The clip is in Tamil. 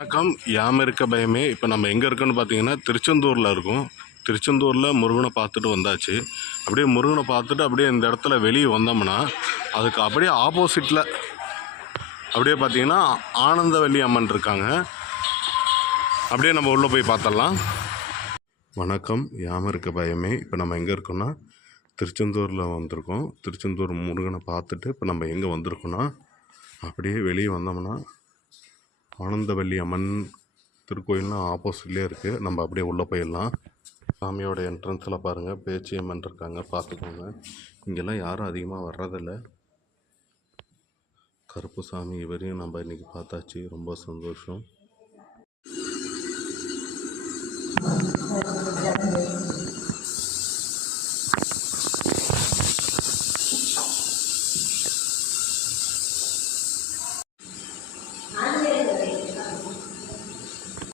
வணக்கம். யாம் இருக்க பயமே. இப்போ நம்ம எங்கே இருக்கோன்னு பார்த்தீங்கன்னா திருச்செந்தூரில் இருக்கோம். திருச்செந்தூரில் முருகனை பார்த்துட்டு வந்தாச்சு. அப்படியே முருகனை பார்த்துட்டு அப்படியே இந்த இடத்துல வெளியே வந்தோம்னா அதுக்கு அப்படியே ஆப்போசிட்டில் அப்படியே பார்த்தீங்கன்னா ஆனந்தவல்லி அம்மன் இருக்காங்க. அப்படியே நம்ம உள்ளே போய் பார்த்தரலாம். வணக்கம். யாம் இருக்க பயமே. இப்போ நம்ம எங்கே இருக்கோன்னா திருச்செந்தூரில் வந்திருக்கோம். திருச்செந்தூர் முருகனை பார்த்துட்டு இப்போ நம்ம எங்கே வந்திருக்கோன்னா அப்படியே வெளியே வந்தோம்னா ஆனந்தவல்லி அம்மன் திருக்கோயில்னு ஆப்போசிட்லேயே இருக்குது. நம்ம அப்படியே உள்ளே போயிடலாம். சாமியோட என்ட்ரன்ஸில் பாருங்கள் பேச்சி அம்மன் இருக்காங்க, பார்த்துக்கோங்க. இங்கெல்லாம் யாரும் அதிகமாக வர்றதில்லை. கருப்பு சாமி இவரையும் நம்ம இன்றைக்கி பார்த்தாச்சு. ரொம்ப சந்தோஷம்.